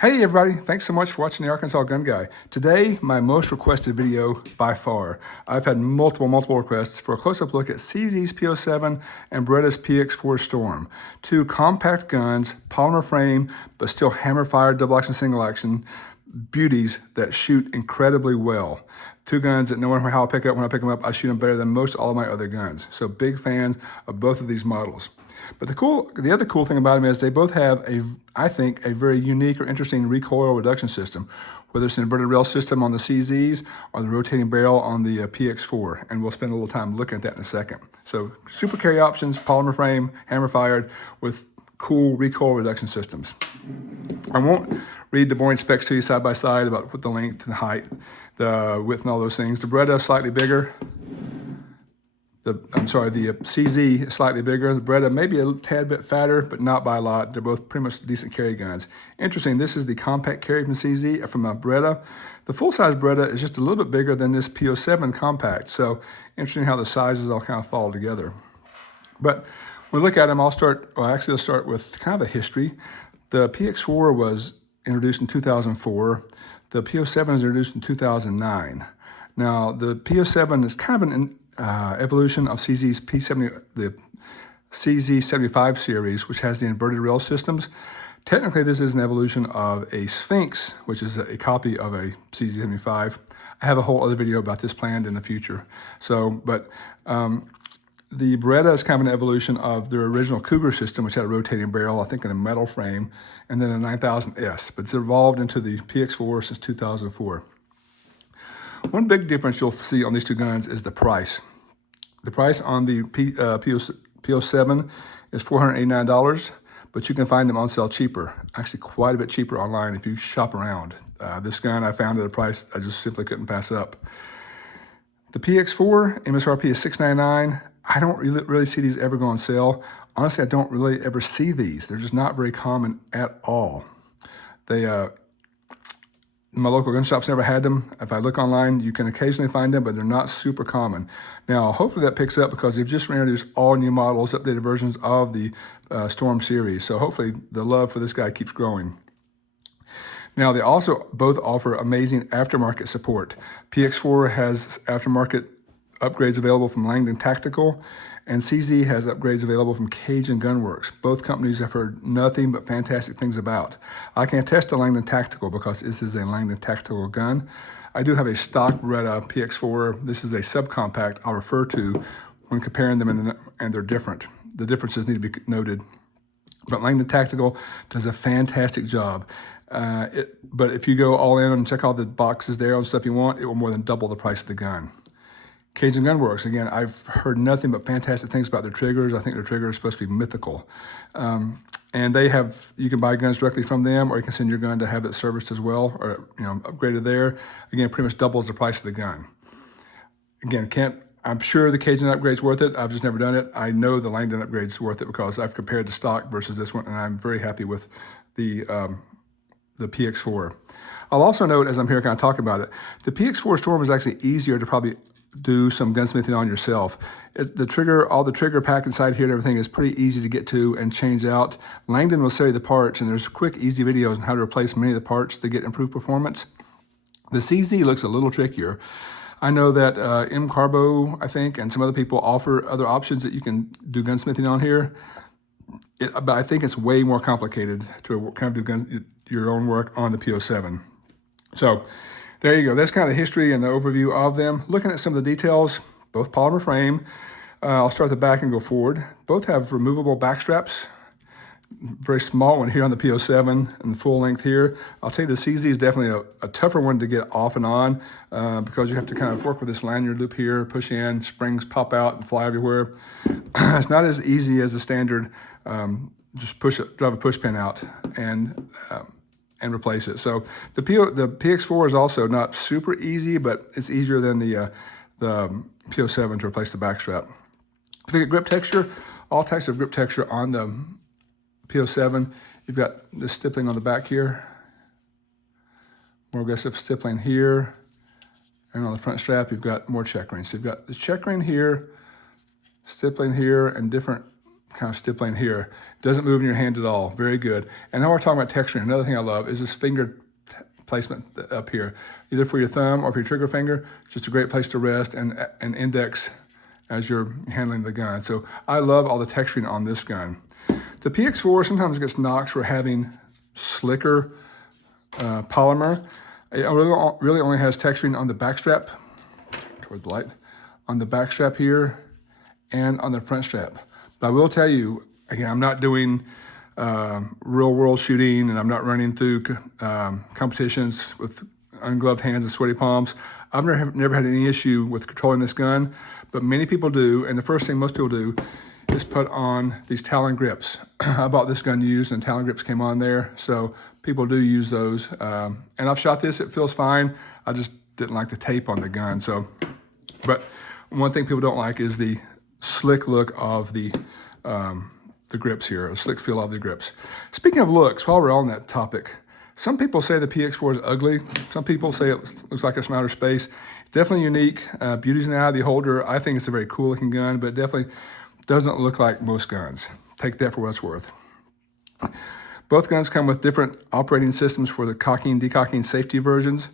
Hey everybody, thanks so much for watching the Arkansas Gun Guy. Today, my most requested video by far. I've had multiple requests for a close-up look at CZ's P07 and Beretta's PX4 Storm. Two compact guns, polymer frame, but still hammer-fired double action, single action beauties that shoot incredibly well. Two guns that no matter how I pick up, when I pick them up, I shoot them better than most all of my other guns. So big fans of both of these models. But the other cool thing about them is they both have I think, a very unique or interesting recoil reduction system, whether it's an inverted rail system on the CZs or the rotating barrel on the PX4. And we'll spend a little time looking at that in a second. So super carry options, polymer frame, hammer fired with cool recoil reduction systems. I won't read the boring specs to you side by side about what the length and height, the width and all those things. The Beretta is slightly bigger. The CZ is slightly bigger. The Beretta maybe a tad bit fatter, but not by a lot. They're both pretty much decent carry guns. Interesting, this is the compact carry from CZ, from a Beretta. The full-size Beretta is just a little bit bigger than this P07 compact. So interesting how the sizes all kind of fall together. But when we look at them, let's start with kind of a history. The PX4 was introduced in 2004. The P07 was introduced in 2009. Now, the P07 is kind of an evolution of CZ's P70, the CZ75 series, which has the inverted rail systems. Technically, this is an evolution of a Sphinx, which is a copy of a CZ75. I have a whole other video about this planned in the future. So, but the Beretta is kind of an evolution of their original Cougar system, which had a rotating barrel, I think in a metal frame, and then a 9000S, but it's evolved into the PX4 since 2004. One big difference you'll see on these two guns is the price. The price on the P07 is $489, but you can find them on sale cheaper, actually quite a bit cheaper online if you shop around. This gun I found at a price I just simply couldn't pass up. The PX4 MSRP is $699. I don't really see these ever go on sale. Honestly, I don't really ever see these. They're just not very common at all. My local gun shops never had them. If I look online, you can occasionally find them, but they're not super common. Now, hopefully that picks up because they've just introduced all new models, updated versions of the Storm series. So hopefully the love for this guy keeps growing. Now, they also both offer amazing aftermarket support. PX4 has aftermarket upgrades available from Langdon Tactical, and CZ has upgrades available from Cajun Gun Works. Both companies I've heard nothing but fantastic things about. I can attest to Langdon Tactical because this is a Langdon Tactical gun. I do have a stock Beretta PX4. This is a subcompact I'll refer to when comparing them, and they're different. The differences need to be noted. But Langdon Tactical does a fantastic job. But if you go all in and check all the boxes there and stuff you want, it will more than double the price of the gun. Cajun Gun Works, again, I've heard nothing but fantastic things about their triggers. I think their trigger is supposed to be mythical. And you can buy guns directly from them, or you can send your gun to have it serviced as well, or upgraded there. Again, pretty much doubles the price of the gun. Again, I'm sure the Cajun upgrade's worth it. I've just never done it. I know the Langdon upgrade's worth it because I've compared the stock versus this one, and I'm very happy with the PX4. I'll also note, as I'm here kind of talking about it, the PX4 Storm is actually easier to probably do some gunsmithing on yourself. All the trigger pack inside here and everything is pretty easy to get to and change out. Langdon will sell you the parts, and there's quick, easy videos on how to replace many of the parts to get improved performance. The CZ looks a little trickier. I know that M-Carbo, I think, and some other people offer other options that you can do gunsmithing on here. But I think it's way more complicated to kind of do your own work on the P07. So there you go. That's kind of the history and the overview of them. Looking at some of the details, both polymer frame. I'll start at the back and go forward. Both have removable back straps. Very small one here on the P07 and the full length here. I'll tell you the CZ is definitely a tougher one to get off and on because you have to kind of work with this lanyard loop here, push in, springs pop out and fly everywhere. It's not as easy as the standard, just drive a push pin out and replace it. So the PX4 is also not super easy, but it's easier than the P07 to replace the back strap. If you look at grip texture, all types of grip texture on the P07. You've got the stippling on the back here, more aggressive stippling here, and on the front strap you've got more checkering. So you've got the checkering here, stippling here, and different kind of stippling here. Doesn't move in your hand at all. Very good. And now we're talking about texturing. Another thing I love is this finger placement up here, either for your thumb or for your trigger finger. Just a great place to rest and index as you're handling the gun. So I love all the texturing on this gun. The PX4 sometimes gets knocked for having slicker polymer. It really only has texturing on the back strap, toward the light, on the back strap here and on the front strap. But I will tell you, again, I'm not doing real world shooting, and I'm not running through competitions with ungloved hands and sweaty palms. I've never had any issue with controlling this gun, but many people do. And the first thing most people do is put on these Talon grips. I bought this gun used, and Talon grips came on there. So people do use those. And I've shot this, it feels fine. I just didn't like the tape on the gun. So, but one thing people don't like is the slick look of the grips here, a slick feel of the grips. Speaking of looks, while we're on that topic, some people say the PX4 is ugly. Some people say it looks like it's from outer space. It's definitely unique. Beauty's in the eye of the beholder. I think it's a very cool looking gun, but it definitely doesn't look like most guns. Take that for what it's worth. Both guns come with different operating systems for the cocking, decocking safety versions.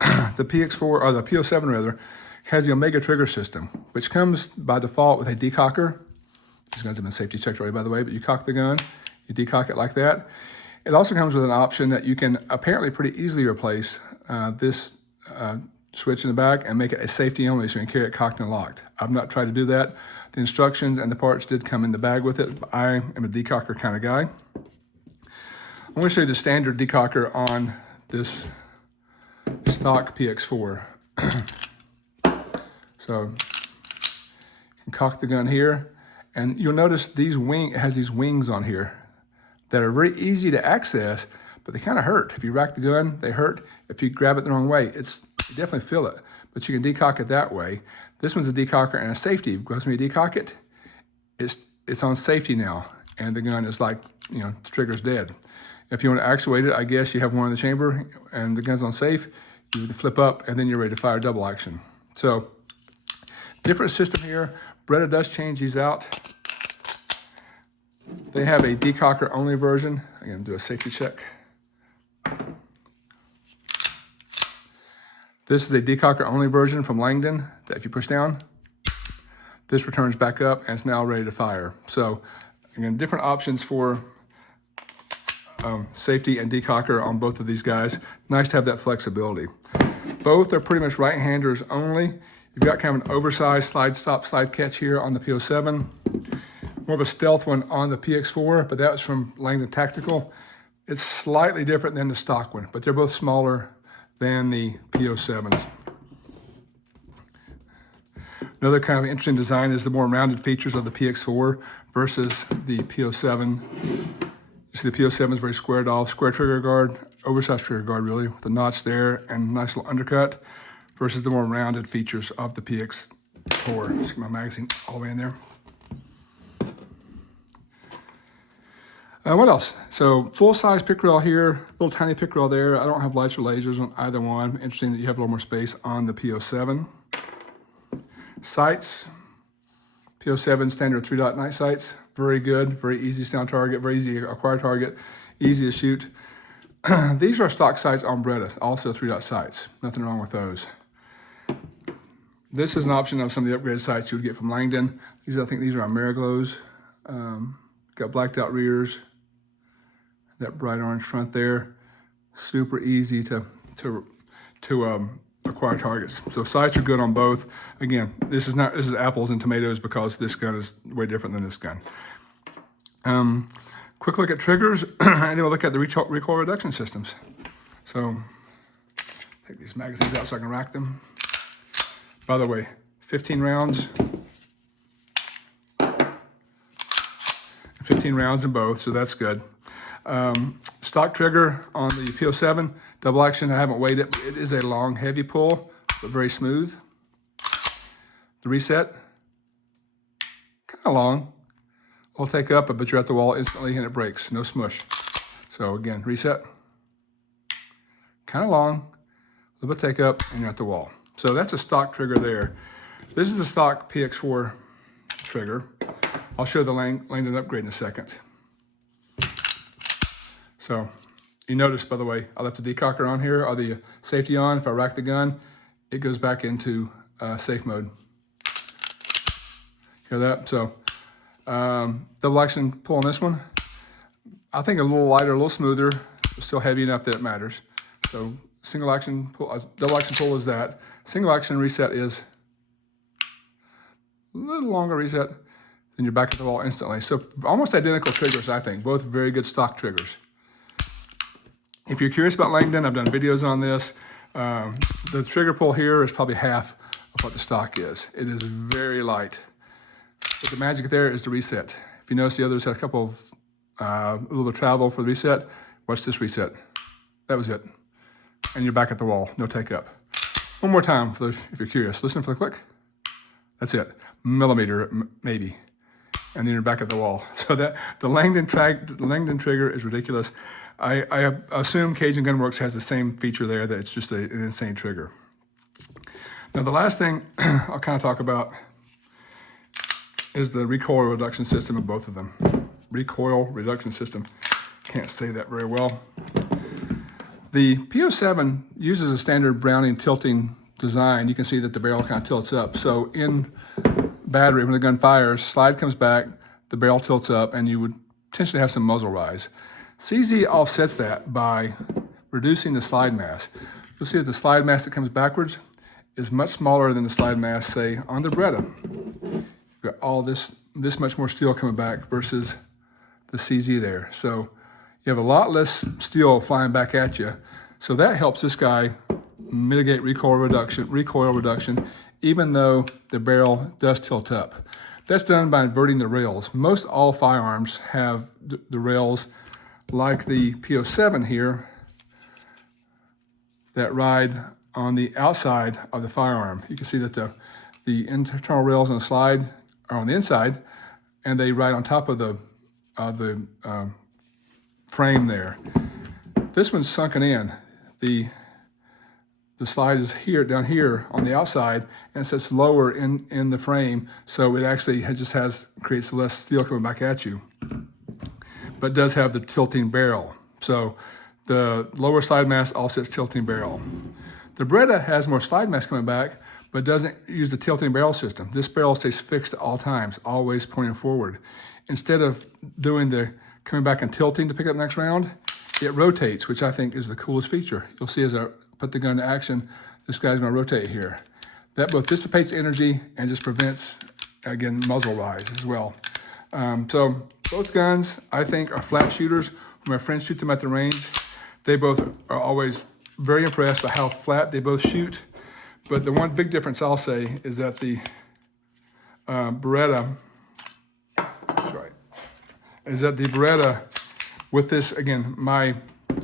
The PX4, or the P07 rather, has the Omega trigger system, which comes by default with a decocker. These guns have been safety checked already, by the way, but you cock the gun, you decock it like that. It also comes with an option that you can apparently pretty easily replace this switch in the back and make it a safety only, so you can carry it cocked and locked. I've not tried to do that. The instructions and the parts did come in the bag with it, but I am a decocker kind of guy. I'm going to show you the standard decocker on this stock PX4. So you can cock the gun here, and you'll notice it has these wings on here that are very easy to access, but they kind of hurt. If you rack the gun, they hurt. If you grab it the wrong way, you definitely feel it, but you can decock it that way. This one's a decocker and a safety, because when you decock it, it's on safety now, and the gun is like, the trigger's dead. If you want to actuate it, I guess you have one in the chamber and the gun's on safe, you flip up and then you're ready to fire double action. So, different system here. Beretta does change these out. They have a decocker only version. I'm going to do a safety check. This is a decocker only version from Langdon that if you push down, this returns back up and it's now ready to fire. So again, different options for safety and decocker on both of these guys. Nice to have that flexibility. Both are pretty much right-handers only. You've got kind of an oversized slide stop, slide catch here on the P07. More of a stealth one on the PX4, but that was from Langdon Tactical. It's slightly different than the stock one, but they're both smaller than the P07s. Another kind of interesting design is the more rounded features of the PX4 versus the P07. You see the P07 is very squared off, square trigger guard, oversized trigger guard really, with a notch there and a nice little undercut, versus the more rounded features of the PX4. See my magazine all the way in there. What else? So full-size pick rail here, little tiny pick rail there. I don't have lights or lasers on either one. Interesting that you have a little more space on the P07. Sights, P07 standard 3-dot night sights. Very good, very easy sound target, very easy acquire target, easy to shoot. These are stock sights on Beretta, also 3-dot sights. Nothing wrong with those. This is an option of some of the upgraded sights you would get from Langdon. I think these are Ameriglows. Got blacked out rears. That bright orange front there, super easy to acquire targets. So sights are good on both. Again, this is apples and tomatoes because this gun is way different than this gun. Quick look at triggers, and then we'll look at the recoil reduction systems. So take these magazines out so I can rack them. By the way, 15 rounds. 15 rounds in both, so that's good. Stock trigger on the P07, double action, I haven't weighed it, but it is a long, heavy pull, but very smooth. The reset, kind of long. I'll take up, but you're at the wall instantly and it breaks, no smush. So again, reset, kind of long, a little bit take up, and you're at the wall. So that's a stock trigger there. This is a stock PX4 trigger. I'll show the Langdon upgrade in a second. So you notice, by the way, I left the decocker on here, or the safety on. If I rack the gun, it goes back into safe mode. Hear that? So double action pull on this one. I think a little lighter, a little smoother, but still heavy enough that it matters. So single action pull, double action pull is that. Single action reset is a little longer reset, then you're back at the wall instantly. So almost identical triggers, I think. Both very good stock triggers. If you're curious about Langdon, I've done videos on this. The trigger pull here is probably half of what the stock is. It is very light. But the magic there is the reset. If you notice, the others had a couple of, a little bit of travel for the reset. Watch this reset. That was it. And you're back at the wall, no take up. One more time, for those, if you're curious. Listen for the click. That's it. Millimeter, maybe. And then you're back at the wall. So that the Langdon trigger is ridiculous. I assume Cajun Gunworks has the same feature there, that it's just an insane trigger. Now the last thing I'll kind of talk about is the recoil reduction system of both of them. Recoil reduction system. Can't say that very well. The P07 uses a standard Browning tilting design. You can see that the barrel kind of tilts up. So in battery, when the gun fires, slide comes back, the barrel tilts up, and you would potentially have some muzzle rise. CZ offsets that by reducing the slide mass. You'll see that the slide mass that comes backwards is much smaller than the slide mass, say, on the Beretta. You've got all this much more steel coming back versus the CZ there. So you have a lot less steel flying back at you. So that helps this guy mitigate recoil reduction, even though the barrel does tilt up. That's done by inverting the rails. Most all firearms have the rails like the P07 here that ride on the outside of the firearm. You can see that the internal rails on the slide are on the inside, and they ride on top of the frame there. This one's sunken in. The slide is here, down here on the outside, and it sits lower in the frame, so it actually creates less steel coming back at you, but does have the tilting barrel. So the lower slide mass offsets tilting barrel. The Beretta has more slide mass coming back, but doesn't use the tilting barrel system. This barrel stays fixed at all times, always pointing forward. Instead of doing the coming back and tilting to pick up the next round, it rotates, which I think is the coolest feature. You'll see as I put the gun to action, this guy's gonna rotate here. That both dissipates energy and just prevents, again, muzzle rise as well. So both guns, I think, are flat shooters. When my friends shoot them at the range, they both are always very impressed by how flat they both shoot. But the one big difference I'll say is that the Beretta, with this, again, my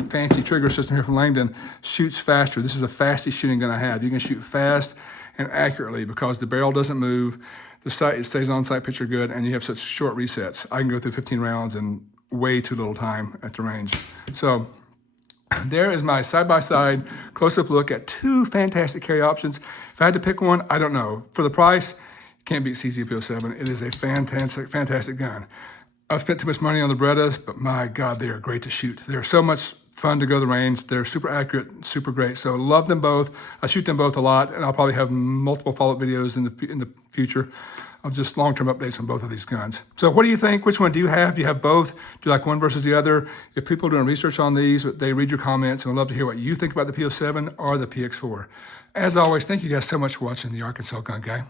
fancy trigger system here from Langdon, shoots faster. This is the fastest shooting gun I have. You can shoot fast and accurately because the barrel doesn't move, the sight, it stays on sight picture good, and you have such short resets. I can go through 15 rounds in way too little time at the range. So there is my side-by-side close-up look at two fantastic carry options. If I had to pick one, I don't know. For the price, can't beat CCW. It is a fantastic gun. I've spent too much money on the Berettas, but my God, they are great to shoot. They're so much fun to go to the range. They're super accurate, super great. So love them both. I shoot them both a lot, and I'll probably have multiple follow-up videos in the future of just long-term updates on both of these guns. So what do you think? Which one do you have? Do you have both? Do you like one versus the other? If people are doing research on these, they read your comments, and I'd love to hear what you think about the P07 or the PX4. As always, thank you guys so much for watching the Arkansas Gun Guy.